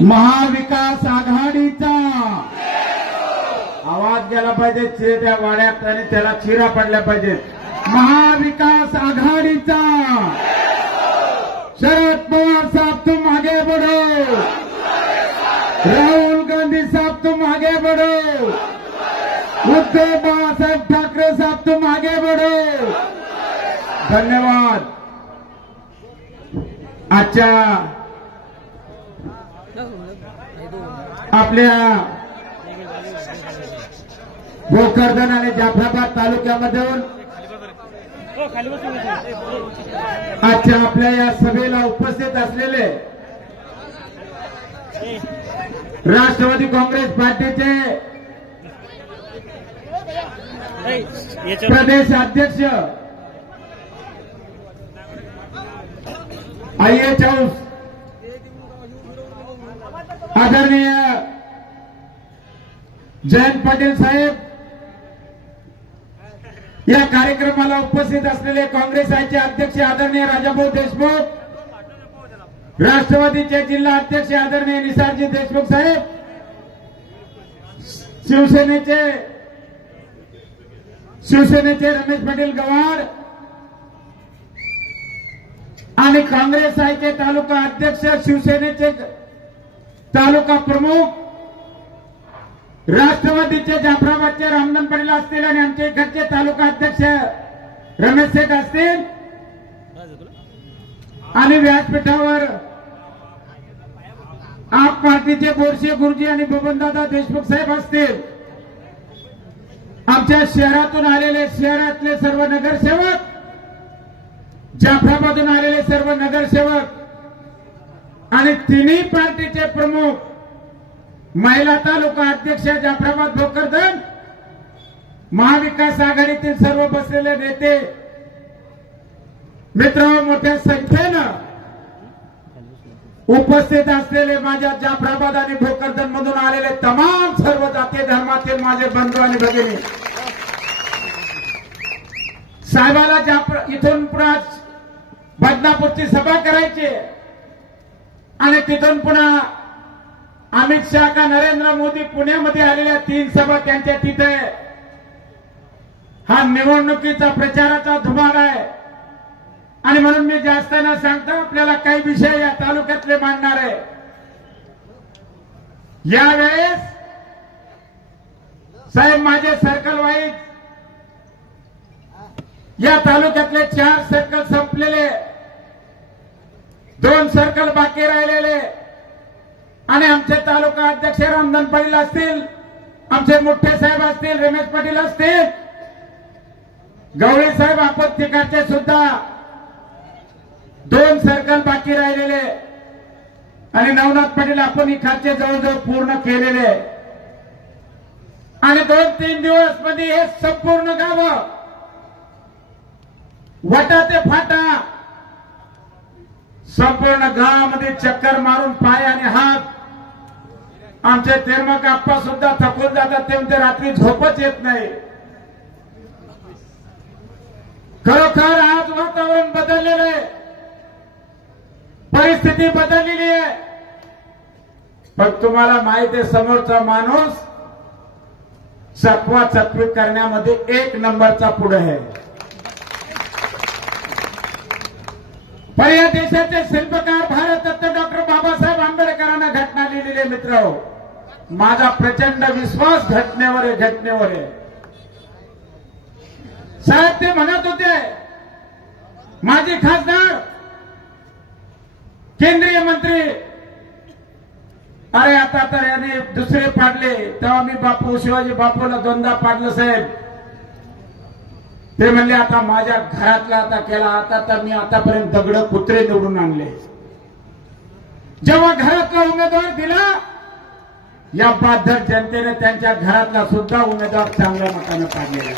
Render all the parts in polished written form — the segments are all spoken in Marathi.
महाविकास आघाडीचा आवाज गेला पाहिजे त्या वाड्यात आणि त्याला चिरा पडल्या पाहिजेत। महाविकास आघाडीचा शरद पवार साहब तुम आगे बढ़ो, राहुल गांधी साहब तुम आगे बढ़ो, उद्धव बाळासाहेब ठाकरे साहब तुम आगे बढ़ो। धन्यवाद। आजच्या आपल्या भोकरदन आणि जाफराबाद तालुक्यामधून आजच्या आपल्या या सभेला उपस्थित असलेले राष्ट्रवादी काँग्रेस पार्टीचे प्रदेश अध्यक्ष IAS आदरणीय जयंत पाटील साहेब, या कार्यक्रमाला उपस्थित असलेले काँग्रेस आयचे अध्यक्ष आदरणीय राजाभाऊ देशमुख, राष्ट्रवादीचे जिल्हा अध्यक्ष आदरणीय निसारजी देशमुख साहेब, शिवसेनेचे रमेश पाटील गवार आणि काँग्रेस आयचे तालुका अध्यक्ष, शिवसेनेचे तालुका प्रमुख, राष्ट्रवादीचे जाफराबादचे रामदान पाटील असतील आणि आमचे इकडचे तालुका अध्यक्ष रमेश शेठ असतील आणि व्यासपीठावर आप पार्टीचे बोरशे गुरुजी आणि बबनदादा देशमुख साहेब असतील, आमच्या शहरातून आलेले शहरातले सर्व नगरसेवक, जाफराबादून आलेले सर्व नगरसेवक आणि तिन्ही पार्टीचे प्रमुख, महिला तालुका अध्यक्ष जाफराबाद भोकरदन, महाविकास आघाडीतील सर्व बसलेले नेते मित्र, मोठ्या संख्येनं उपस्थित असलेले माझ्या जाफराबाद आणि भोकरदन मधून आलेले तमाम सर्व जाती धर्मातील माझे बंधू आणि भगिनी, साहेबाला इथून पुन्हा बदनापूरची सभा करायची आणि तिथून पुन्हा अमित शहा का नरेंद्र मोदी पुण्यामध्ये आलेल्या 3 सभा त्यांच्या तिथे, हा निवडणुकीचा प्रचाराचा धुमाळ आहे आणि म्हणून मी जास्त न सांगता आपल्याला काही विषय या तालुक्यातले मांडणार आहे। यावेळेस साहेब माझे सर्कल वाईज या तालुक्यातले 4 सर्कल संपलेले, 2 सर्कल बाकी राहिलेले आणि आमचे तालुका अध्यक्ष रामदान पाटील असतील, आमचे मोठे साहेब असतील, रमेश पाटील असतील, गवळी साहेब आपण तिकडचे सुद्धा 2 सर्कल बाकी राहिलेले आणि नवनाथ पाटील आपण इकडचे जवळजवळ पूर्ण केलेले आणि 2-3 दिवस मध्ये हे संपूर्ण गाव वटा ते फाटा संपूर्ण गावामध्ये चक्कर मारून पाय आणि हात, आमचे तेरमक आप्पा सुद्धा थकून जातात, ते रात्री झोपच येत नाही। खरोखर आज वातावरण बदललेलं आहे, परिस्थिती बदललेली आहे, पण तुम्हाला माहिती आहे समोरचा माणूस चकवा चकवी करण्यामध्ये 1 नंबरचा पुढे आहे। पण या देशाचे शिल्पकार भारतरत्न डॉक्टर बाबासाहेब आंबेडकरांना घटना लिहिलेली मित्र, माझा प्रचंड विश्वास घटनेवर आहे। साहेब ते म्हणत होते, माजी खासदार, केंद्रीय मंत्री, अरे आता तर यांनी दुसरे पाडले, तेव्हा मी बापू शिवाजी बापूला 2दा पाडलं साहेब। ते म्हणले आता माझ्या घरातला आता केला, आता तर मी आतापर्यंत दगड कुत्रे निवडून आणले। जेव्हा घरातला उमेदवार दिला, या बाधर जनतेने त्यांच्या घरातला सुद्धा उमेदवार चांगल्या मताने पाडलेला।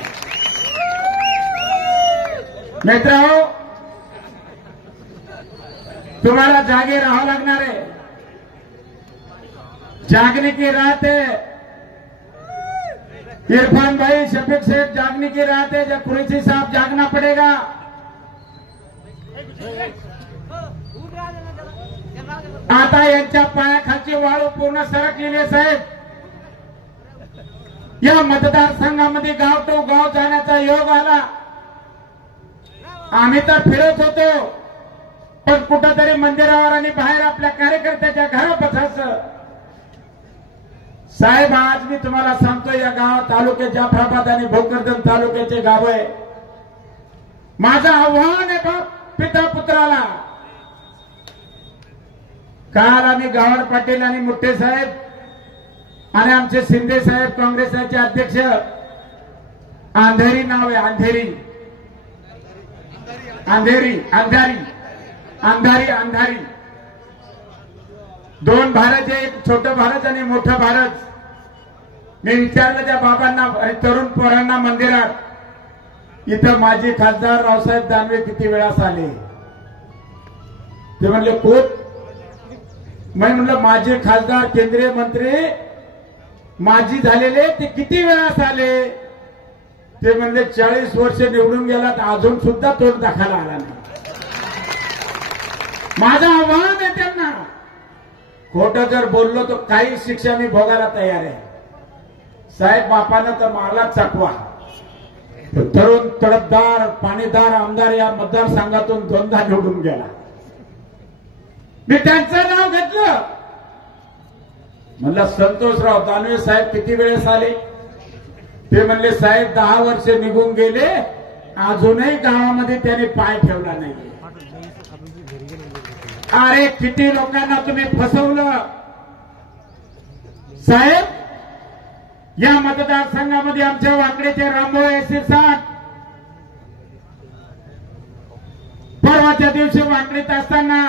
मित्रांनो, तुम्हाला जागे राहावं लागणार आहे, जागने की रात है। इरफान भाई, शफीक शेख, जागने की रात है, जब कुरैशी साहब जागना पड़ेगा। आता यांच्या पायाखालची वाळू पूर्ण सरकलेली आहे साहेब. या मतदारसंघामध्ये गाव तो गाव जाण्याचा योग आला. आम्ही तर फिरत होतो, पण कुठंतरी मंदिरावर आणि बाहेर आपल्या कार्यकर्त्याच्या घरापासाचं. साहेब आज मी तुम्हाला सांगतो, या गावात तालुक्यात जाफराबाद आणि भोकरदन तालुक्याचे गाव आहे. माझं आव्हान आहे बाप पिता पुत्राला. काल आम्ही गावड पाटील आणि मुठ्ठे साहेब आणि आमचे शिंदे साहेब काँग्रेसचे अध्यक्ष, अंधेरी नाव आहे, अंधारी दोन भारत आहे, एक छोटं भारत आणि मोठं भारत. मी विचारलं त्या बाबांना आणि तरुण पोरांना मंदिरात, इथं माजी खासदार रावसाहेब दानवे किती वेळास आले? ते म्हणले कोण? मी म्हणलं माजी खासदार केंद्रीय मंत्री माजी झालेले ते किती वेळास आले? ते म्हणले 40 वर्ष निवडून गेलात, अजून सुद्धा तोंड दाखवायला आला नाही. माझं आव्हान आहे त्यांना, खोटं जर बोललो तर काही शिक्षा मी भोगायला तयार आहे. साहेब बापानं तर मारला चकवा. तरुण तडफदार पाणीदार आमदार या मतदारसंघातून दोनदा निवडून गेला. मी त्यांचं नाव घेतलं, म्हणलं संतोषराव दानवे साहेब किती वेळेस आले? ते म्हणले साहेब 10 वर्ष निघून गेले, अजूनही गावामध्ये त्याने पाय ठेवला नाही. अरे किती लोकांना तुम्ही फसवलं साहेब. या मतदारसंघामध्ये आमच्या वाकडेचे रामभाऊ SC60 परवाच्या दिवशी वाकडीत असताना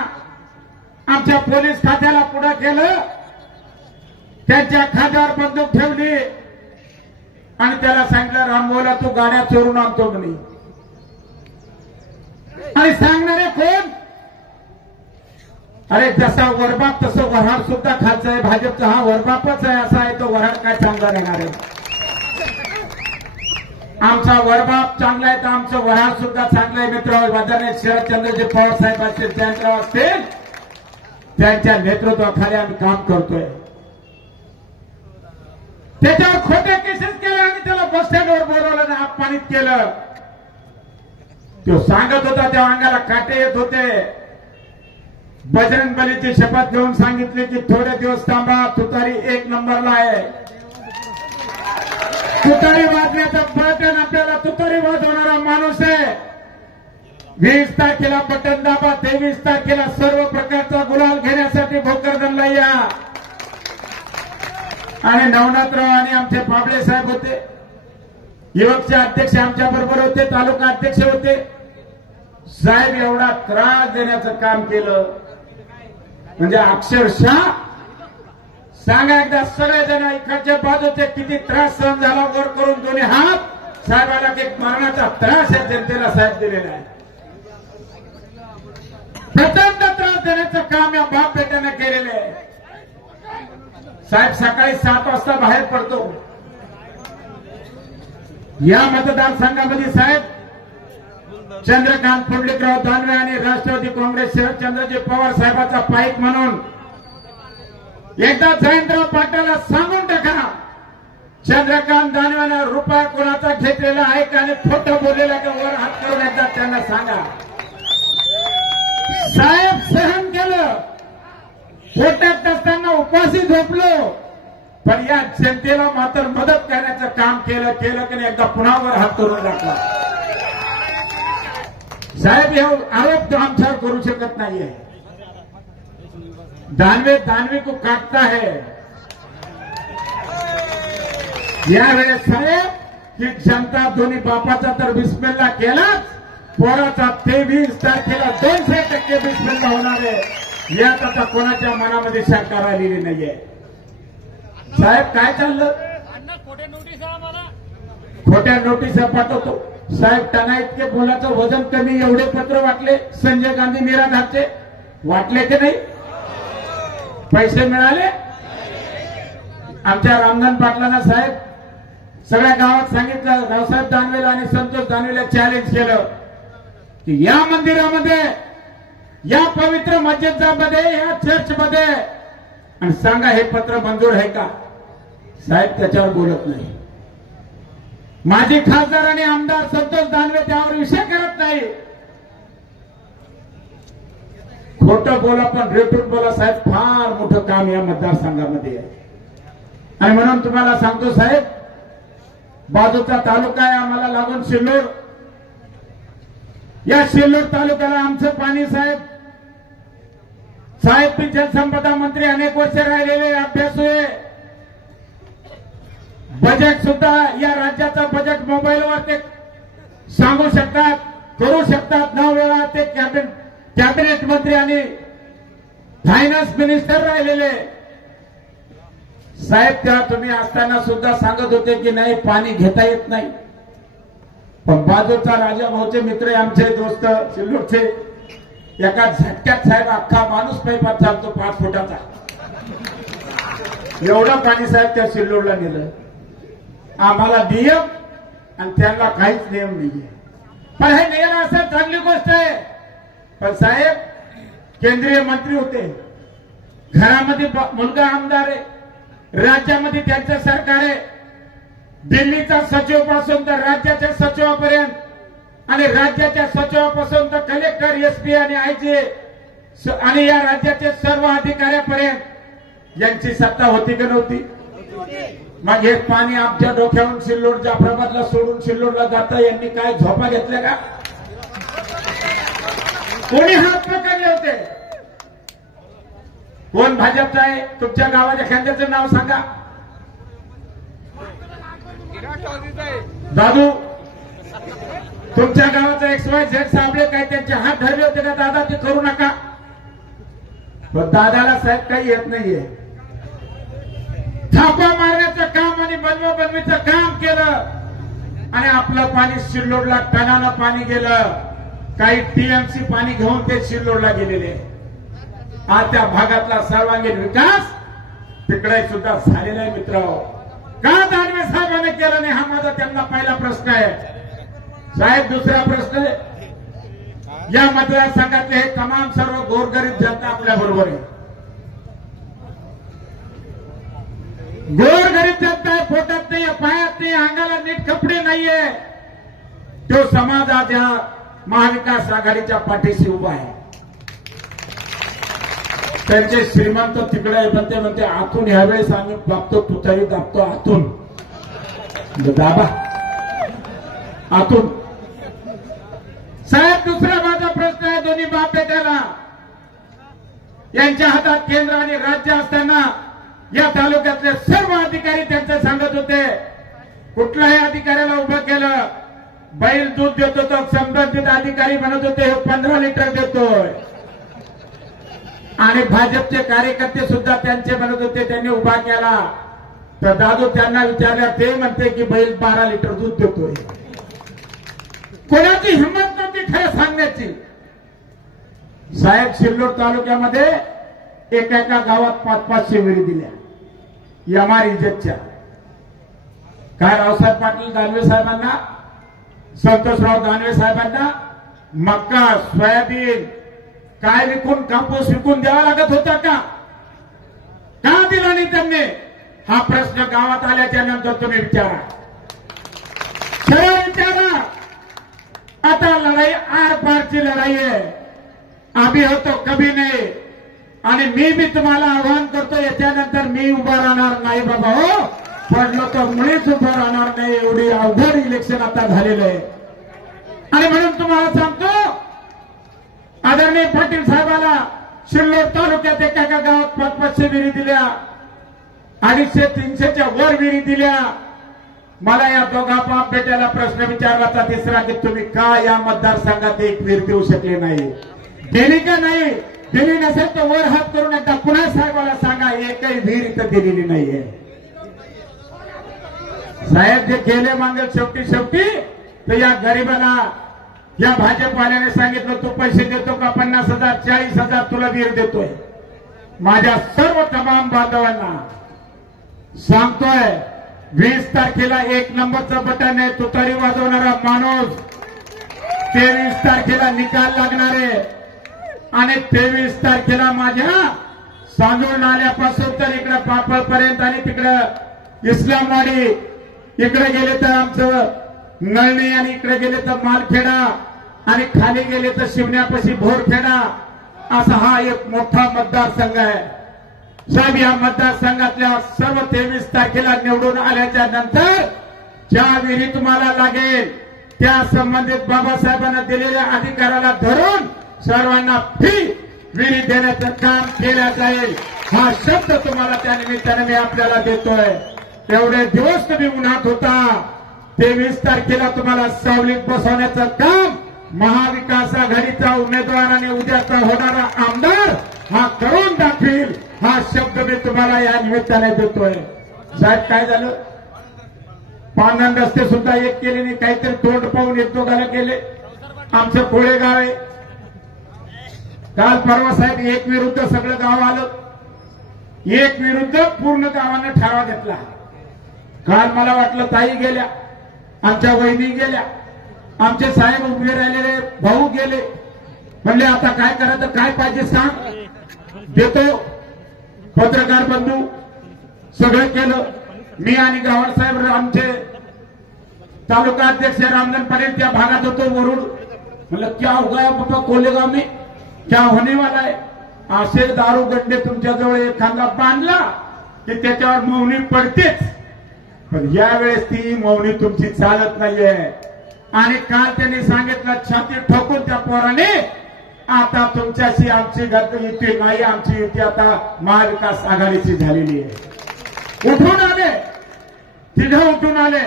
आमच्या पोलीस खात्याला पुढे केलं, त्यांच्या खात्यावर बंदूक ठेवली आणि त्याला सांगितलं रामभाऊला तू गाड्या चोरून आणतो म्हणे. आणि सांगणारे कोण? अरे जसा वरबाप तसं वऱ्हाड सुद्धा खायचं आहे. भाजपचा हा वरबापच आहे, असा आहे तो वऱ्हाड काय चांगला येणार आहे? आमचा वरबाप चांगला आहे तर आमचं वऱ्हाड सुद्धा चांगलं आहे. मित्र आदरणीय शरदचंद्रजी पवार साहेब असतील, जयंतराव असतील, त्यांच्या नेतृत्वाखाली आम्ही काम करतोय. त्याच्यावर खोटे केसेस केले आणि त्याला बस स्टँडवर बोलवलं आणि अपमानित केलं. तो सांगत होता तेव्हा अंगाला काटे येत होते. बजरंग बलीची शपथ घेऊन सांगितले की थोडे दिवस थांबा, तुतारी 1 नंबरला आहे. तुतारी वाजण्याचं बटन आपल्याला तुतारी वाजवणारा माणूस आहे. 20 तारखेला बटन दाबा, 23 तारखेला सर्व प्रकारचा गुलाल घेण्यासाठी भोकरदनला या. आणि नवनाथराव आणि आमचे पाबळे साहेब होते, युवकचे अध्यक्ष आमच्या बरोबर होते, तालुका अध्यक्ष होते. साहेब एवढा त्रास देण्याचं काम केलं म्हणजे अक्षरशः सांगा एकदा सगळेजण इकडच्या बाजूचे किती त्रास सहन झाला. वर करून दोन्ही हात साहेबाला एक मरणाचा त्रास या जनतेला साहेब दिलेला आहे. प्रचंड त्रास देण्याचं काम या बाप बेट्यानं केलेलं आहे. साहेब सकाळी 7 वाजता बाहेर पडतो. या मतदारसंघामध्ये साहेब चंद्रकांत पुंडलिकराव दानवे आणि राष्ट्रवादी काँग्रेस शरदचंद्रजी पवार साहेबाचा पाईक म्हणून एकदा जयंतराव पाटलाला सांगून टाका, चंद्रकांत दानवेनं रुपया कोणाचा घेतलेला आहे का आणि खोटं बोललेला का वर हात करून एकदा त्यांना सांगा. साहेब सहन केलं, पोटात असताना उपाशी झोपलो, पण या जनतेला मात्र मदत करण्याचं काम केलं की एकदा पुन्हा वर हात करून टाकला. साहेब हे आरोप आमच्यावर करू शकत नाहीये. दानवे को काटता है. यावेळेस साहेब की जनता दोन्ही बापाचा तर बिस्मिल्ला केलाच, पोराचा 23 तारखेला 200% बिस्मिल्ला होणार आहे. यात आता कोणाच्या मनामध्ये शंका राहिलेली नाहीये. साहेब काय चाललं? खोट्या नोटिसा पाठवतो. साहेब त्यांना इतके बोलाचं वजन कमी, एवढे पत्र वाटले संजय गांधी निराधारचे, वाटले की नाही? पैसे मिळाले? आमच्या रामधन पाटलांना साहेब सगळ्या गावात सांगितलं, रावसाहेब दानवेला आणि संतोष दानवेला चॅलेंज केलं की या मंदिरामध्ये या पवित्र मस्जिदमध्ये, या चर्चमध्ये, आणि सांगा हे पत्र मंजूर आहे का? साहेब त्याच्यावर बोलत नाही. माजी खासदार आणि आमदार संतोष दानवे त्यावर विषय करत नाही. खोटं बोला पण रेटून बोला साहेब. फार मोठं काम या मतदारसंघामध्ये आहे. आणि म्हणून तुम्हाला सांगतो साहेब, बाजूचा तालुका आहे आम्हाला लागून सिल्लोड. या सिल्लोड तालुक्याला आमचं पाणी साहेब मी जलसंपदा मंत्री अनेक वर्ष राहिलेले, अभ्यासू आहे. बजेट सुद्धा या राज्याचा बजेट मोबाईलवर ते सांगू शकतात, करू शकतात. 9 वेळा ते कॅबिनेट मंत्री आणि फायनान्स मिनिस्टर राहिलेले साहेब. त्या तुम्ही असताना सुद्धा सांगत होते की नाही पाणी घेता येत नाही. पण बाजूचा राजाभाऊचे मित्र आमचे दोस्त सिल्लोडचे, एका झटक्यात साहेब अख्खा माणूस पैपात चालतो 5 फुटाचा. एवढं पाणी साहेब त्या सिल्लोडला नेलं. आम्हाला नियम आणि त्यांना काहीच नियम नाहीये. पण हे नेलं असं चांगली गोष्ट आहे. पण साहेब केंद्रीय मंत्री होते, घरामध्ये मुलगा आमदार आहे, राज्यामध्ये त्यांचं सरकार आहे. दिल्लीचा सचिवापासून तर राज्याच्या सचिवापर्यंत, आणि राज्याच्या सचिवापासून तर कलेक्टर, एसपी आणि आयजी आणि या राज्याचे सर्व अधिकाऱ्यापर्यंत यांची सत्ता होती की नव्हती? मग हे पाणी आमच्या डोक्यावरून सिल्लोड जाफराबादला सोडून सिल्लोडला जाता यांनी काय झोपा घेतल्या का? कोणी हात पकडले होते? कोण भाजपचा आहे? तुमच्या गावाच्या खांद्याचं नाव सांगा. दादू तुमच्या गावाचा XYZ साबळे काय त्यांचे हात धरले होते का? दादा ते करू नका. पण दादाला साहेब काही येत नाहीये. थापा मारण्याचं काम आणि बनवाबनवीचं काम केलं आणि आपलं पाणी सिल्लोडला टनानं पाणी गेलं. काही टीएमसी पाणी घेऊन ते सिल्लोडला गेलेले. आज त्या भागातला सर्वांगीण विकास तिकडे सुद्धा झालेला आहे. मित्र का दानवे साहेबांनी केलं नाही? हा माझा त्यांना पहिला प्रश्न आहे. साहेब दुसरा प्रश्न, या मतदारसंघातले हे तमाम सर्व गोरगरीब जनता आपल्या बरोबर आहे. गोरगरीब जनता आहे, पोटात नाही, पायात नाही, अंगाला नीट कपडे नाहीये. तो समाज आज या महाविकास आघाडीच्या पाठीशी उभा आहे. त्यांचे श्रीमंत तिकडे पण ते म्हणते आतून ह्यावेळेस आम्ही दाबतो, तुतारी दाबतो आतून. दाबा आतून. साहेब दुसरा माझा प्रश्न आहे, दोन्ही बाप बेट्याला यांच्या हातात केंद्र आणि राज्य असताना या तालुक्यातले सर्व अधिकारी त्यांचे सांगत होते, कुठल्याही अधिकाऱ्याला उभं केलं बैल दूध देतो तर संबंधित अधिकारी म्हणत होते 15 लिटर देतोय. आणि भाजपचे कार्यकर्ते सुद्धा त्यांचे म्हणत होते, त्यांनी उभा केला तर दादू त्यांना विचारल्या ते म्हणते की बैल 12 लिटर दूध देतोय. कोणाची हिंमत नव्हती खरं सांगण्याची. साहेब सिल्लोड तालुक्यामध्ये एका गावात 500 विहिरी दिल्या एमआर इज्जतच्या. काय रावसाहेब पाटील दानवे साहेबांना, संतोषराव दानवे साहेबांना मक्का, सोयाबीन काय विकून, कापूस विकून द्यावा लागत होता का? का दिला नाही त्यांनी? हा प्रश्न गावात आल्याच्या नंतर तुम्ही विचारा, सरळ विचारा. आता लढाई आर पारची लढाई आहे. आम्ही होतो कभी नाही. आणि मी बी तुम्हाला आवाहन करतो, याच्यानंतर मी उभा राहणार नाही बाबा. हो पडलो तर मुळीच उभं राहणार नाही. एवढी अवघड इलेक्शन आता झालेलं आहे. आणि म्हणून तुम्हाला सांगतो, आदरणीय पाटील साहेबाला सिल्लोड तालुक्यात एका गावात 500 विहिरी दिल्या, 250-300च्या वर विहिरी दिल्या. मला या दोघा बाप बेट्याला प्रश्न विचारला तिसरा की तुम्ही का या मतदारसंघात एक विहीर देऊ शकले नाही? दिली का नाही? दिली नसेल तर वर हात करून एकदा पुन्हा साहेबाला सांगा, एकही विहीर इथं दिलेली नाहीये. साहेब जे केले मागेल शेवटी तर या गरीबाला या भाजपवाल्याने सांगितलं तू पैसे देतो का? 50,000 40,000 तुला विहीर देतोय. माझ्या सर्व तमाम बांधवांना सांगतोय, 20 तारखेला 1 नंबरचं बटन आहे. तुतारी वाजवणारा माणूस 23 तारखेला निकाल लागणार आहे. आणि 23 तारखेला माझ्या सांगोल नाल्यापासून तर इकडे पापळपर्यंत आणि तिकडे इस्लामवाडी इकडे गेले तर आमचं नळणी आणि इकडे गेले तर मालखेडा आणि खाली गेले तर शिवण्यापाशी भोरखेडा असा हा एक मोठा मतदारसंघ आहे साहेब. या मतदारसंघातल्या सर्व 23 तारखेला निवडून आल्याच्या नंतर ज्या विहिरी तुम्हाला लागेल त्या संबंधित बाबासाहेबांना दिलेल्या अधिकाराला धरून सर्वांना फ्री विहिरी देण्याचं काम केलं जाईल हा शब्द तुम्हाला त्या निमित्ताने मी आपल्याला देतोय. एवढे दिवस तुम्ही उन्हात होता 23 तारखेला तुम्हाला सावलीत बसवण्याचं काम महाविकास आघाडीचा उमेदवार आणि उद्याचा होणारा आमदार हा करून दाखवील हा शब्द मी तुम्हाला या निमित्ताने देतोय. साहेब काय झालं पांढरण रस्ते सुद्धा एक केले नाही काहीतरी तोंड पाहून एक दोघाला केले. आमचं कोळेगाव आहे काल परवा साहेब एक विरुद्ध सगळं गाव आलं एक विरुद्ध पूर्ण गावानं ठराव घेतला. काल मला वाटलं ताई गेल्या आमच्या वहिनी गेल्या आमचे साहेब उभे राहिलेले भाऊ गेले म्हणले आता काय करायचं काय पाहिजे सांग देतो. पत्रकार बंधू सगळं केलं. मी आणि गावड साहेब आमचे तालुका अध्यक्ष रामधन पटेल त्या भागात होतो वरुड म्हणलं क्या होगा बाबा कोलेगाव में क्या होने वाला है. असे दारू गड्डे तुमच्याजवळ एखादा बांधला की त्याच्यावर मौनी पडतेच पण यावेळेस ती मौनी तुमची चालत नाहीये. आणि काल त्यांनी सांगितलं छाती ठोकून त्या पोराने आता तुमच्याशी आमची युती नाही आमची युती आता महाविकास आघाडीची झालेली आहे. उठून आले तिघं उठून आले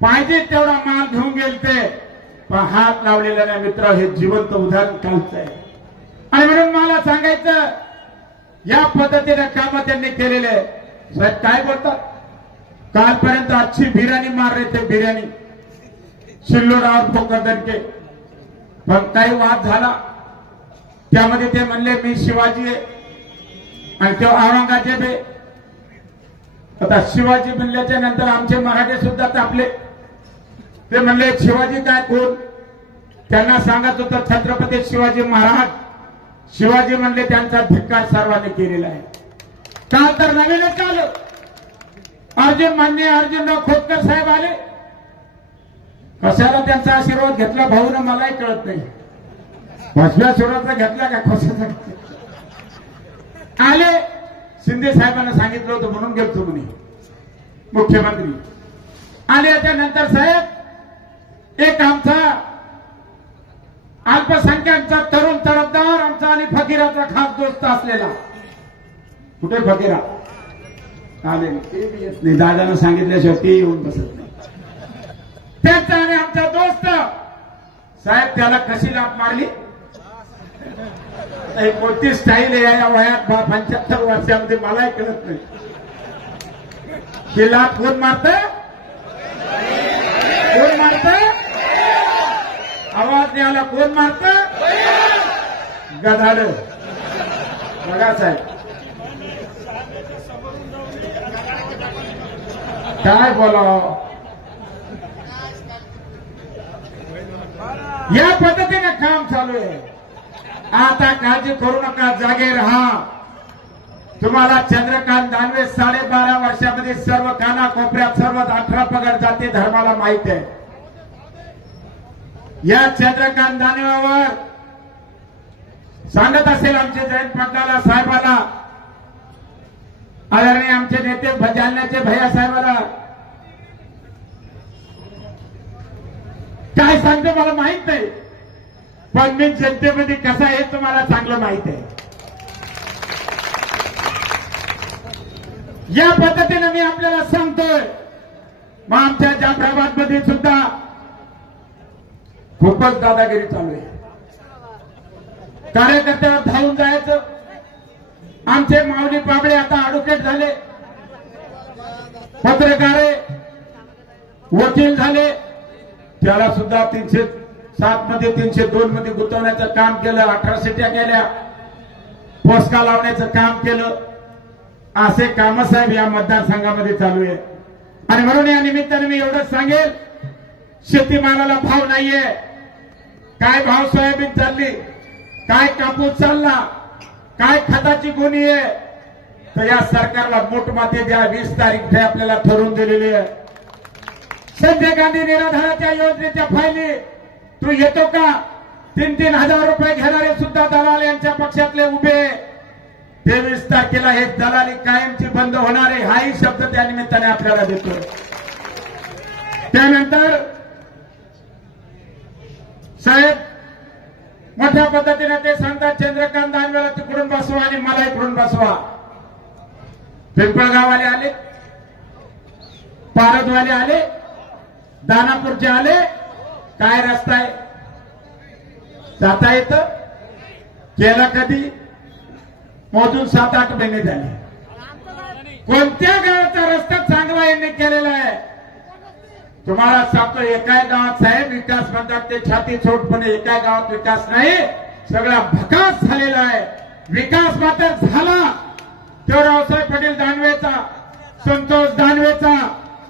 पाहिजे तेवढा माल घेऊन गेले ते पण हात लावलेला नाही मित्र हे जिवंत उदाहरण कालचं आहे. आणि म्हणून मला सांगायचं या पद्धतीने काम त्यांनी केलेले साहेब काय बोलतात कालपर्यंत अच्छी बिर्याणी मार रहे थे बिर्याणी शिल्लोडावर भोकरदन के पण काही वाद झाला त्यामध्ये ते म्हणले मी शिवाजी आहे आणि ते औरंगजेब आहे. आता शिवाजी म्हणल्याच्या नंतर आमचे मराठे सुद्धा तापले ते म्हणले शिवाजी काय कोण त्यांना सांगत होतं छत्रपती शिवाजी महाराज. शिवाजी म्हणले त्यांचा धिक्कार सर्वांनी केलेला आहे. काल तर नवीनच आलं अर्जुन मान्य अर्जुनराव खोतकर साहेब आले कशाला त्यांचा आशीर्वाद घेतला भाऊनं मलाही कळत नाही. पाचव्या सुराचा घेतला का कशाचा आले शिंदे साहेबांना सांगितलं होतं म्हणून गेलो म्हणे मुख्यमंत्री आले. त्यानंतर साहेब एक आमचा अल्पसंख्याकचा तरुण तडफदार आमचा आणि फकीराचा खास दोस्त असलेला कुठे फकीरा आले ते येत नाही दादानं सांगितल्याशिवाय ते येऊन बसत नाही. त्यांचा आणि आमचा दोस्त साहेब त्याला कशी लाभ मारली कोणती स्टाईल आहे या वयात 75 वर्षामध्ये मलाही कळत नाही. की लाभ कोण मारत कोण मारत आवाज नाही आला कोण मारत गधाड बघा साहेब काय बोलावं. या पद्धतीने काम चालू आहे. आता काळजी करू नका जागे राहा. तुम्हाला चंद्रकांत दानवे 12.5 वर्षामध्ये सर्व कानाकोपऱ्यात सर्व 18 पगड जाती धर्माला माहित आहे. या चंद्रकांत दानवेवर सांगत असेल आमचे जयंत पाटलाला साहेबाला आदरणीय आमचे नेते जालन्याचे भैया साहेबाला काय सांगतो मला माहित नाही पण मी जनतेमध्ये कसा आहे तुम्हाला चांगलं माहित आहे. या पद्धतीने मी आपल्याला सांगतोय. मग आमच्या जाफराबाद मध्ये सुद्धा खूपच दादागिरी चालू आहे. कार्यकर्त्यावर धावून जायचं. आमचे माऊली पाबळे आता ऍडव्होकेट झाले पत्रकार वकील झाले. त्याला सुद्धा 307 मध्ये 302 मध्ये गुंतवण्याचं काम केलं. 18 शिट्या केल्या पोस्का लावण्याचं काम केलं. असे काम साहेब या मतदारसंघामध्ये चालू आहे. आणि म्हणून या निमित्ताने मी एवढंच सांगेल शेतीमालाला भाव नाहीये. काय भाव सोयाबीन चालली काय कापूस चालला, काय खताची गुणी आहे, तर या सरकारला मोठमाते द्या. 20 तारीख आपल्याला ठरवून दिलेली आहे. संजय गांधी निराधाराच्या योजनेच्या फायली तू येतो का? 3-3 हजार रुपये घेणारे सुद्धा दलाल यांच्या पक्षातले उभे. 23 तारखेला हे दलाली कायमची बंद होणार आहे, हाही शब्द त्या निमित्ताने आपल्याला देतो. त्यानंतर साहेब मोठ्या पद्धतीने ते सांगतात चंद्रकांत दानवेला तिकडून बसवा आणि मला इकडून बसवा. पिंपळगाववाले आले, पारदवाले आले, दानापूरचे आले. काय रस्ता आहे, जाता येतं? केला कधी? मोजून 7-8 महिने झाले. कोणत्या गावाचा रस्ता चांगला यांनी केलेला आहे? तुम्हाला सांगतो, एका गावात साहेब विकास म्हणतात ते छाती छोटपणे. एका गावात विकास नाही, सगळा भकास झालेला आहे. विकास मात्र झाला तो रावसाहेब पाटील दानवेचा, संतोष दानवेचा,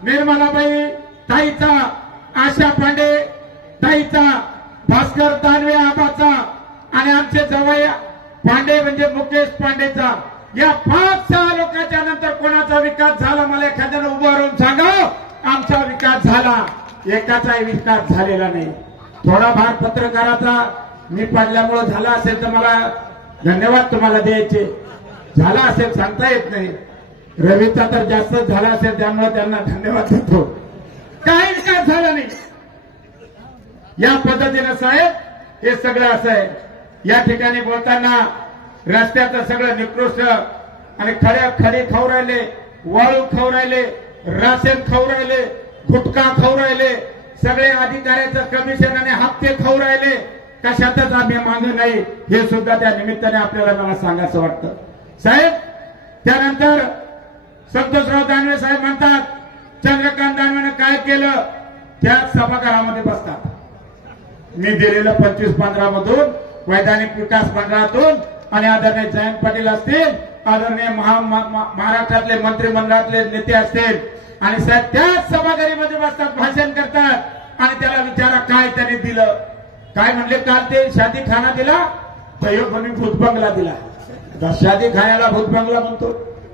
निर्मलाबाई ताईचा, आशा पांडे ताईचा, भास्कर दानवे आबाचा आणि आमचे जवळ पांडे म्हणजे मुकेश पांडेचा. या 5-6 लोकांच्या नंतर कोणाचा विकास झाला? मला एखाद्यानं उभं राहून सांगा. आमचा विकास झाला. एकाचाही विकास झालेला नाही. थोडाफार पत्रकाराचा मी पडल्यामुळे झाला असेल तर मला धन्यवाद तुम्हाला द्यायचे. झाला असेल सांगता येत नाही. रवीचा तर जास्त झाला असेल त्यामुळे त्यांना धन्यवाद देतो. काही विकास झाला नाही. या पद्धतीनं साहेब हे सगळं असं आहे. या ठिकाणी बोलताना रस्त्याचं सगळं निकृष्ट आणि खडे खाऊ राहिले, वाळू खाऊ राहिले, राशन खाऊ राहिले, गुटखा खाऊ राहिले, सगळे अधिकाऱ्याचं कमिशन आणि हप्ते खाऊ राहिले. कशातच आम्ही मागे नाही हे सुद्धा त्या निमित्ताने आपल्याला मला सांगायचं वाटतं. साहेब त्यानंतर संतोषराव दानवे साहेब म्हणतात चंद्रकांत दानवेनं काय केलं? त्या सभागृहामध्ये बसतात. मी दिलेलं 25-15 मधून, वैधानिक विकास मंडळातून आणि आदरणीय जयंत पाटील असतील, आदरणीय महाराष्ट्रातले मंत्रिमंडळातले नेते असतील आणि साहेब त्याच सभागृहामध्ये बसतात, भाषण करतात आणि त्याला विचारा काय त्यांनी दिलं. काय म्हणले? काल ते शादी खाना दिला, प्रयोगभूमी भूतबंगला दिला. शादी खाण्याला भूतबंगला म्हणतो,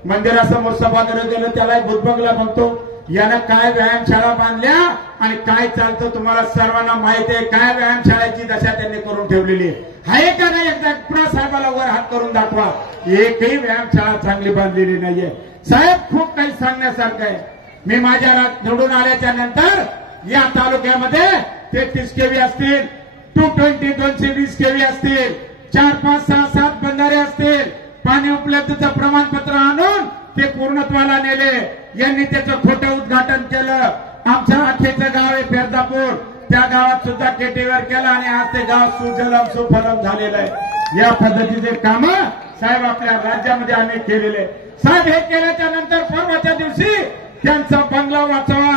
मंदिरासमोर सभागृह गेलं त्याला भूतबंगला म्हणतो. यानं काय व्यायामशाळा बांधल्या आणि काय चालतं तुम्हाला सर्वांना माहिती आहे. काय व्यायामशाळेची दशा त्यांनी करून ठेवलेली आहे का नाही? एकदा पुन्हा साहेबाला वर हात करून दाखवा. एकही व्यायामशाळा चांगली बांधलेली नाहीये. साहेब खूप काही सांगण्यासारखं आहे. मी माझ्या निवडून आल्याच्या नंतर या तालुक्यामध्ये 33 केवी असतील, 220 220 केवी असतील, 4, 5, 6, 7 बंधारे असतील, पाणी उपलब्धतेचं प्रमाणपत्र आणून ते पूर्णत्वाला नेले. यांनी त्याचं खोटं उद्घाटन केलं. आमच्या अखेचं गाव आहे फेरदापूर, त्या गावात सुद्धा केटीवर केला आणि आज ते गाव सुजलम सुफलम झालेलं आहे. या पद्धतीचे काम साहेब आपल्या राज्यामध्ये आम्ही केलेले. साहेब हे केल्याच्या नंतर परवाच्या दिवशी त्यांचा बंगला वाचवा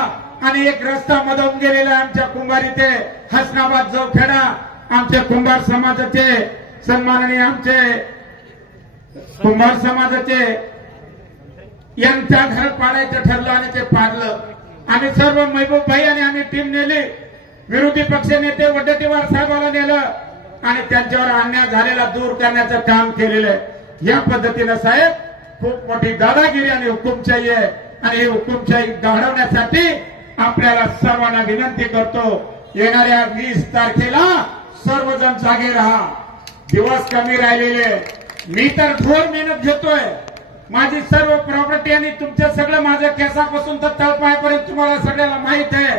आणि एक रस्ता मधून गेलेला आमच्या कुंभार इथे हसनाबाद जवखेडा आमचे कुंभार समाजाचे सन्माननीय आमचे कुंभार समाजाचे यांच्या घरात पाडायचं ठरलं आणि ते पाडलं. आम्ही सर्व महबूब भाई आणि आम्ही टीम नेली. विरोधी पक्ष नेते वडेट्टीवार साहेबाला नेलं आणि त्यांच्यावर अन्याय झालेला दूर करण्याचं काम केलेलं आहे. या पद्धतीनं साहेब खूप मोठी दादागिरी आणि हुकुमशाही आहे आणि ही हुकुमशाही गाढवण्यासाठी आपल्याला सर्वांना विनंती करतो, येणाऱ्या 20 तारखेला सर्वजण जागे राहा. दिवस कमी राहिलेले. मी तर घोर मेहनत घेतोय. माझी सर्व प्रॉपर्टी आणि तुमचं सगळं माझ्या केसापासून तर तळपायापर्यंत तुम्हाला सगळ्याला माहित आहे.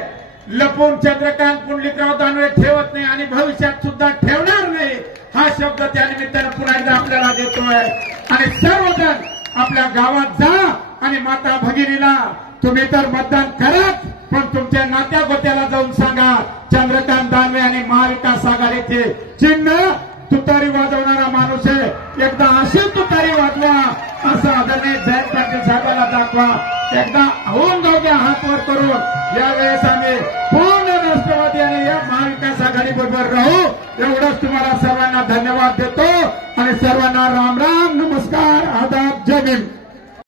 लपून चंद्रकांत पुंडलिकराव दानवे ठेवत नाही आणि भविष्यात सुद्धा ठेवणार नाही हा शब्द त्या निमित्तानं पुन्हा एकदा आपल्याला देतोय. आणि सर्वजण आपल्या गावात जा आणि माता भगिनीला तुम्ही तर मतदान कराच, पण तुमच्या नात्या गोत्याला जाऊन सांगा चंद्रकांत दानवे आणि महाविकास आघाडीचे चिन्ह तुतारी वाजवणारा माणूस आहे. एकदा अशी तुतारी वाजवा असं आदरणीय जयंत पाटील साहेबांना दाखवा. एकदा होऊन जाऊ द्या हात वर करून. यावेळेस आम्ही पूर्ण राष्ट्रवादी आणि या महाविकास आघाडी बरोबर राहू. एवढंच तुम्हाला सर्वांना धन्यवाद देतो.